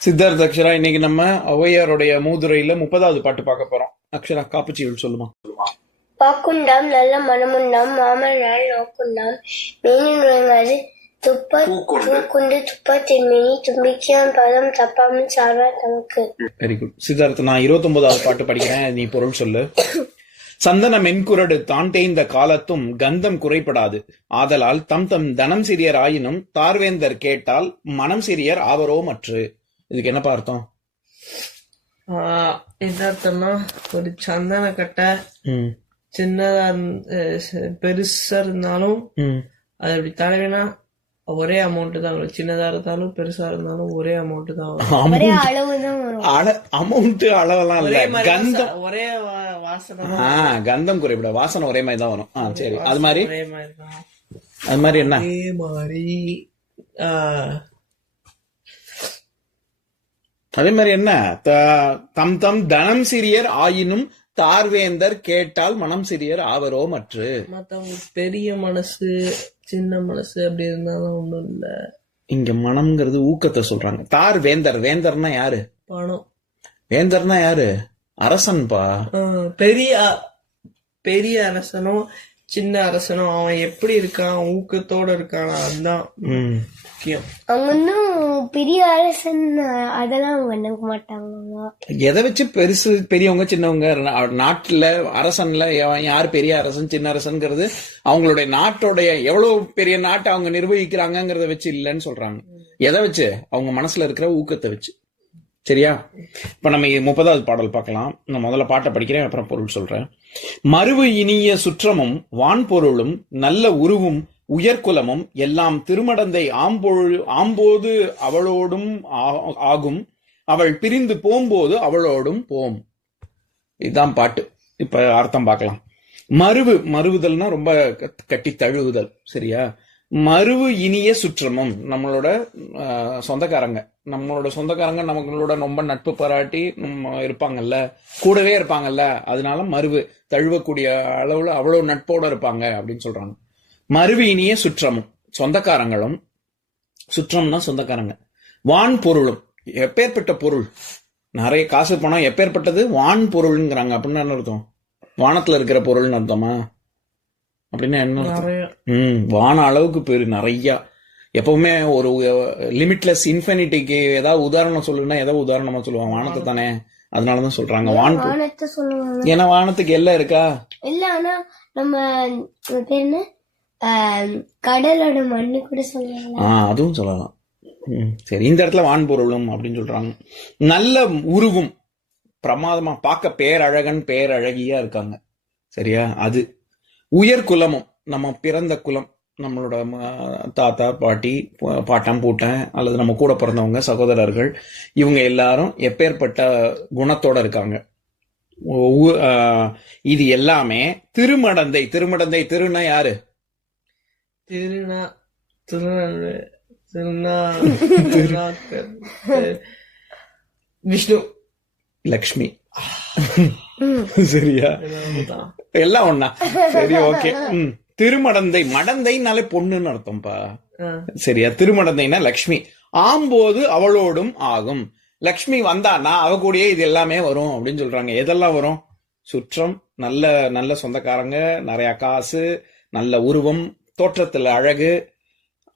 சித்தார்த் அக்ஷரா, இன்னைக்கு நம்ம ஔவையாருடைய மூதுரையில 30வது பாட்டு பார்க்க போறோம். அக்ஷரா, காப்புச்சிகள் சொல்லுமா. பாக்குண்டாம் நல்ல மனமுண்டாம் மாமனால் நோக்குண்டாம் மீனின் உறங்காது பூக்குண்டு துப்பத்தின்மினி தும்பிக்கையான் பதம் தப்பாமல் சார்வார் தமக்கு. Very good Siddharth. நான் 29வது பாட்டு படிக்கிறேன், நீ பொருள் சொல்லு. சந்தன மென்குரடு தான் தேய்ந்த காலத்தும் கந்தம் குறைபடாது ஆதலால் தம் தம் தனம் சிறியர் ஆயினும் தார்வேந்தர் கேட்டால் மனம் சிறியர் ஆவரோ மற்று. இதுக்கு என்னப்பா அர்த்தம்? என்ன அர்த்தம்னா, ஒரு சந்தன கட்டை சின்னதா பெருசா இருந்தாலும் அது அப்படி தடவினா ஒரே அமௌண்ட் தான் வரும். சின்னதா இருந்தாலும் பெருசா இருந்தாலும் ஒரே அமௌண்ட் தான் வரும். அமௌண்ட் அளவெல்லாம் இல்ல, கந்தம் ஒரே வாசனை. கந்தம் குறைபட வாசனை ஒரே மாதிரி தான் வரும். சரி, அது மாதிரி ஒரே மாதிரி தான். அது மாதிரி என்ன? அதே மாதிரி அதே மாதிரி என்ன? தம் தம் தனம் சிறியர் ஆயினும் தார்வேந்தர் கேட்டால் மனம் சிறியர் ஆவரோ மற்று. மத்தவங்க பெரிய மனசு சின்ன மனசு அப்படி இருந்தாலும் ஒண்ணும் இல்ல. இங்க மனம்ங்கிறது ஊக்கத்தை சொல்றாங்க. தார்வேந்தர், வேந்தர்னா யாரு? பணம். வேந்தர்னா யாரு? அரசன்பா. பெரிய அரசனும் சின்ன அரசனும் அவன் எப்படி இருக்கான், ஊக்கத்தோட இருக்கானா, அதுதான் முக்கியம். அவங்க இன்னும் பெரிய அரசன் அதெல்லாம் பண்ண மாட்டாங்க. எதை வச்சு பெருசு பெரியவங்க சின்னவங்க? நாட்டுல அரசன்ல யார் பெரிய அரசன் சின்ன அரசன்ங்கிறது அவங்களுடைய நாட்டோடைய எவ்வளவு பெரிய நாட்டை அவங்க நிர்வகிக்கிறாங்கிறத வச்சு இல்லைன்னு சொல்றாங்க. எதை வச்சு? அவங்க மனசுல இருக்கிற ஊக்கத்தை வச்சு. சரியா? இப்ப நம்ம 30வது பாடல் பார்க்கலாம். நான் முதல்ல பாட்டை படிக்கிறேன், அப்புறம் பொருள் சொல்றேன். மருவு இனிய சுற்றமும் வான்பொருளும் நல்ல உருவும் உயர்குலமும் எல்லாம் திருமடந்தை ஆம்போது அவளோடும் ஆகும் அவள் பிரிந்து போம்போது அவளோடும் போம். இதுதான் பாட்டு. இப்ப அர்த்தம் பார்க்கலாம். மருவுதல்னா ரொம்ப கட்டி தழுவுதல். சரியா? மருவு இனிய சுற்றமும் நம்மளோட சொந்தக்காரங்க, நம்மளோட ரொம்ப நட்பு பாராட்டி இருப்பாங்கல்ல, கூடவே இருப்பாங்கல்ல, அதனால மருவு தழுவக்கூடிய அளவுல அவ்வளவு நட்போட இருப்பாங்க அப்படின்னு சொல்றாங்க. மருவு இனிய சுற்றமும் சொந்தக்காரங்களும், சுற்றம்னா சொந்தக்காரங்க. வான் பொருளும், எப்பேற்பட்ட பொருள், நிறைய காசு பணம் எப்பேற்பட்டது, வான் பொருள்ங்கிறாங்க. அப்படின்னு என்ன அர்த்தம்? வானத்துல இருக்கிற பொருள்னு அர்த்தமா? அப்படின்னா என்ன? வான அளவுக்கு பேரு நிறைய. எப்பவுமே ஒரு லிமிட்லெஸ் இன்ஃபினிட்டிக்கு ஏதாவது உதாரணம் சொல்லுன்னா ஏதாவது உதாரணமா சொல்லுவாங்க? வானத்தை தானே. அதனாலதான் சொல்றாங்க வான். ஏன்னா வானத்துக்கு எல்லாம் இருக்கா? இல்ல, ஆனா நம்ம பேரு கடலோட மண்ணு கூட சொல்லலாம். அதுவும் சொல்லலாம். சரி, இந்த இடத்துல வான் பொருளும் அப்படின்னு சொல்றாங்க. நல்ல உருவும், பிரமாதமா பார்க்க பேரழகன் பேரழகியா இருக்காங்க. சரியா? அது உயர் குலமும், நம்ம பிறந்த குலம், நம்மளோட தாத்தா பாட்டி பாட்டம் பூட்டன் அல்லது நம்ம கூட பிறந்தவங்க சகோதரர்கள், இவங்க எல்லாரும் எப்பேற்பட்ட குணத்தோட இருக்காங்க. இது எல்லாமே திருமடந்தை. திருன்னா யாரு? விஷ்ணு, லக்ஷ்மி. சரியா? எல்லாம் ஒண்ணா? சரி, ஓகே. திருமடந்தை, மடந்தைனாலே பொண்ணுன்னு அர்த்தம்ப்பா. சரியா? திருமடந்தைனா லக்ஷ்மி. ஆம்போது அவளோடும் ஆகும். லக்ஷ்மி வந்தானா அவ கூடயே இது எல்லாமே வரும் அப்படின்னு சொல்றாங்க. எதெல்லாம் வரும்? சுற்றம், நல்ல நல்ல சொந்தக்காரங்க, நிறைய காசு, நல்ல உருவம், தோற்றத்துல அழகு,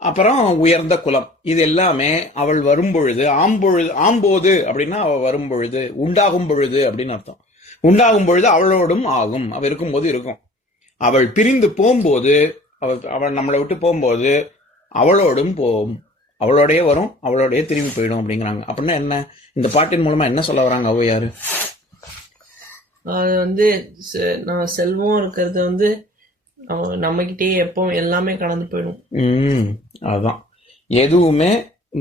அப்புறம் உயர்ந்த குலம். இது எல்லாமே அவள் வரும்பொழுது, ஆம்போது அப்படின்னா அவள் வரும்பொழுது, உண்டாகும் பொழுது அப்படின்னு அர்த்தம். உண்டாகும் பொழுது அவளோடும் ஆகும், அவ இருக்கும்போது இருக்கும். அவள் பிரிந்து போகும்போது, அவள் நம்மளை விட்டு போகும்போது அவளோடும் போகும், அவளோடய வரும், அவளோடய திரும்பி போயிடும் அப்படிங்கிறாங்க. அப்படின்னா என்ன? இந்த பாட்டின் மூலமா என்ன சொல்ல வராங்க ஔவையாரு? அது நம்ம செல்வம் இருக்கிறது நம்ம கிட்டே எப்போ எல்லாமே கடந்து போயிடும். அதுதான். எதுவுமே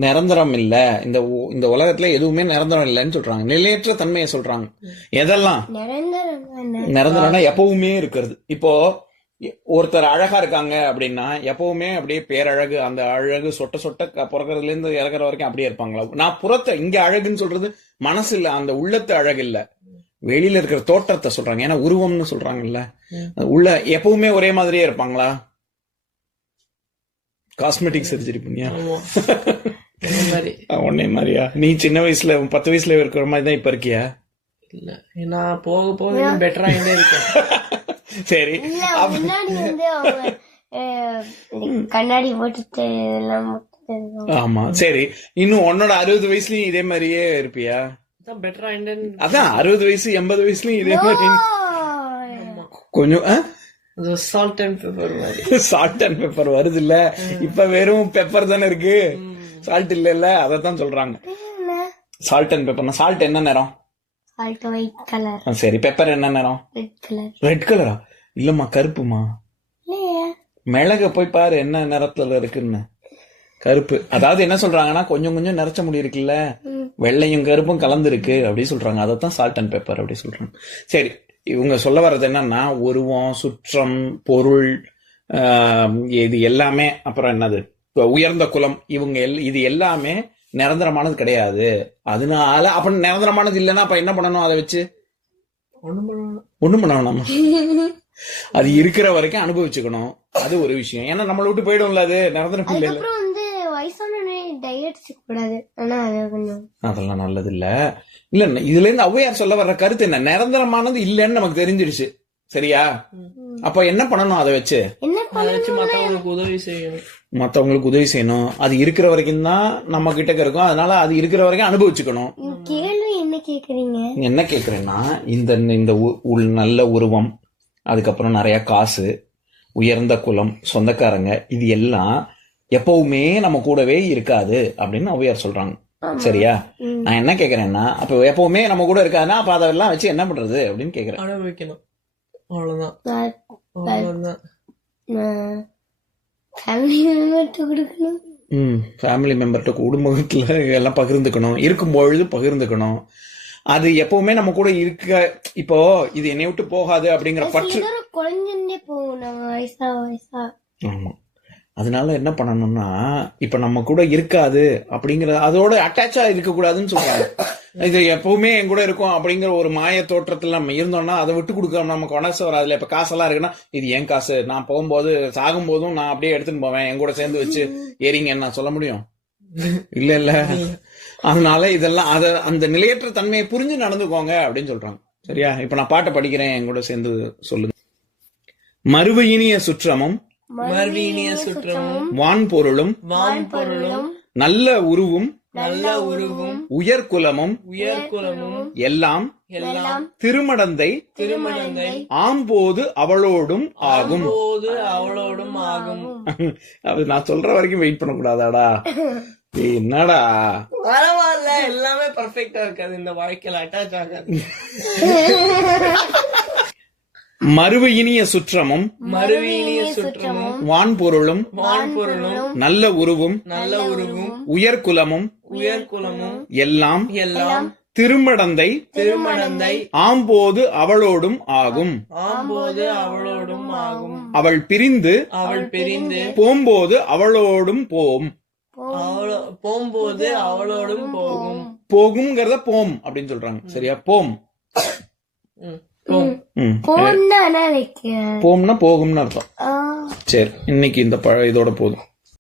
நிரந்தரம் இல்ல, இந்த உலகத்துல எதுவுமே நிரந்தரம் இல்லைன்னு சொல்றாங்க. நிலையற்ற தன்மையை சொல்றாங்க. எதெல்லாம் நிரந்தரம்னா எப்பவுமே இருக்கிறது. இப்போ ஒருத்தர் அழகா இருக்காங்க அப்படின்னா எப்பவுமே அப்படியே பேரழகு, அந்த அழகு சொட்ட சொட்ட பிறக்கிறதுல இருந்து இறக்குற வரைக்கும் அப்படியே இருப்பாங்களா? நான் புறத்தை இங்க அழகுன்னு சொல்றது மனசு இல்ல, அந்த உள்ளத்து அழகு இல்ல, வெளியில இருக்கிற தோற்றத்தை சொல்றாங்க. ஏன்னா உருவம்னு சொல்றாங்கல்ல, உள்ள எப்பவுமே ஒரே மாதிரியே இருப்பாங்களா? காஸ்மெட்டிக் சர்ஜரி பண்ணியா? இந்த மாதிரி உன்னை மாதிரியா? நீ சின்ன வயசுல 10 வயசுல இருக்கிற மாதிரி தான் இப்ப இருக்கியா? இல்ல, நான் போக போக பெட்டரா ஆகிட்டே இருக்கேன். சரி, இல்ல முன்னாடி வந்து அவங்க கண்ணாடி போட்டுட்டு எல்லாம் போட்டுட்டு ஆமா சரி. இன்னும் உன்னோட 60 வயசுலயும் இதே மாதிரியே இருப்பியா? தான் பெட்டரா ஆகிட்டேன்னு. அதான் 60 வயசு 80 வயசுலயும் இதே மாதிரி கொஞ்சம் சால்ட் அண்ட் பெப்பர் மாதிரி. சால்ட் அண்ட் பெப்பர் வருது இல்ல? இப்ப வெறும் பெப்பர் தானே இருக்கு, சால்ட் இல்ல இல்ல, அதத்தான் சொல்றாங்க. சால்ட் அண்ட் பெப்பர்னா சால்ட் என்ன நிறம்? சால்ட் ஒயிட் கலர், சரி, பெப்பர் என்ன நிறம்? Red colour. ரெட் கலரா? இல்லம்மா, கருப்புமா. இல்லையா? மிளக போய் பாரு என்ன நிறத்துல இருக்குன்னு. கருப்பு. அதாவது என்ன சொல்றாங்கன்னா, கொஞ்சம் கொஞ்சம் நிறைச்ச முடி இருக்குல்ல, வெள்ளையும் கருப்பும் கலந்து இருக்கு அப்படி சொல்றாங்க. அதத்தான் சால்ட் அண்ட் பெப்பர் அப்படி சொல்றாங்க. சரி, இவங்க சொல்ல வர்றது என்னன்னா, உருவம், சுற்றம், பொருள், இது எல்லாமே, அப்புறம் என்னது, உயர்ந்த குலம், இவங்க இது எல்லாமே நிரந்தரமானது கிடையாது. அதனால அப்ப நிரந்தரமானது இல்லைன்னா அப்ப என்ன பண்ணணும்? அதை வச்சு ஒண்ணும் பண்ணணும். அது இருக்கிற வரைக்கும் அனுபவிச்சுக்கணும். அது ஒரு விஷயம். ஏன்னா நம்மளை விட்டு போயிடும்ல, அது நிரந்தரம் இல்லை. அப்புறம் வந்து வயசானே டயட் கூடாது. ஆனா அது கொஞ்சம் அதெல்லாம் நல்லது இல்ல. இல்ல, இதுல இருந்து ஔவையார் சொல்ல வர்ற கருத்து என்ன? நிரந்தரமானது இல்லைன்னு நமக்கு தெரிஞ்சிருச்சு, சரியா? அப்ப என்ன பண்ணணும்? அதை வச்சு மத்தவங்களுக்கு உதவி செய்யணும். மத்தவங்களுக்கு உதவி செய்யணும். அது இருக்கிற வரைக்கும் தான் நம்ம கிட்ட இருக்கும். அதனால அது இருக்கிற வரைக்கும் அனுபவிச்சுக்கணும். கேள்வி என்ன கேக்குறீங்க? என்ன கேக்குறேன்னா, இந்த நல்ல உருவம், அதுக்கப்புறம் நிறைய காசு, உயர்ந்த குலம், சொந்தக்காரங்க, இது எல்லாம் எப்பவுமே நம்ம கூடவே இருக்காது அப்படின்னு ஔவையார் சொல்றாங்க, சரியா? நான் என்ன கேக்குறேன்னா, அப்ப எப்பவுமே நம்ம கூட இருக்காதுன்னா அப்ப அதெல்லாம் வச்சு என்ன பண்றது அப்படின்னு கேக்குறேன். அனுபவிக்கணும், அவ்வளவுதான். ஃபேமிலி மெம்பர்ட்ட கொடுக்கணும். ஃபேமிலி மெம்பர்கிட்ட குடும்பத்துல எல்லாம் பகிர்ந்துக்கணும், இருக்கும்பொழுது பகிர்ந்துக்கணும். அது எப்பவுமே நம்ம கூட இருக்க. இப்போ இது என்னை விட்டு போகாது அப்படிங்கிற பற்று குறைஞ்சுட்டே போகும் நம்ம வயசா. ஆமா. அதனால என்ன பண்ணணும்னா, இப்ப நம்ம கூட இருக்காது அப்படிங்கிற, அதோட அட்டாச்சா இருக்க கூடாதுன்னு சொல்றாங்க. இது எப்பவுமே என் கூட இருக்கும் அப்படிங்கிற ஒரு மாய தோற்றத்துல நம்ம இருந்தோம்னா அதை விட்டு கொடுக்க நமக்கு மனசு வராதுல. இப்ப காசெல்லாம் இருக்குன்னா, இது என் காசு, நான் போகும்போது சாகும் போதும் நான் அப்படியே எடுத்துன்னு போவேன், என் கூட சேர்ந்து வச்சு ஏறிங்கன்னு நான் சொல்ல முடியும்? இல்ல. அதனால இதெல்லாம் அந்த நிலையற்ற தன்மையை புரிஞ்சு நடந்துக்கோங்க அப்படின்னு சொல்றாங்க, சரியா? இப்ப நான் பாட்டை படிக்கிறேன், என் கூட சேர்ந்து சொல்லுங்க. மறுவு இனிய சுற்றமும் வான்பொருளும் நல்ல உருவும் உயர்குலமும் எல்லாம் திருமடந்தை ஆம்போது அவளோடும் ஆகும். அது நான் சொல்ற வரைக்கும் வெயிட் பண்ண கூடாதாடா? என்னடா பரவாயில்ல, எல்லாமே பர்ஃபெக்டா இருக்காது இந்த வாழ்க்கையில, அட்டாச் ஆகாது. மறுவு இனிய சுற்றமும் வான்பொருளும் நல்ல உருவும் உயர்குலமும் எல்லாம் திருமடந்தை ஆம்போது அவளோடும் ஆகும். அவள் பிரிந்து போம்போது அவளோடும் போகுங்கிறத போம் அப்படின்னு சொல்றாங்க, சரியா? போம்னா போகும்னு அர்த்தம். சரி, இன்னைக்கு இந்த இதோட போதும்.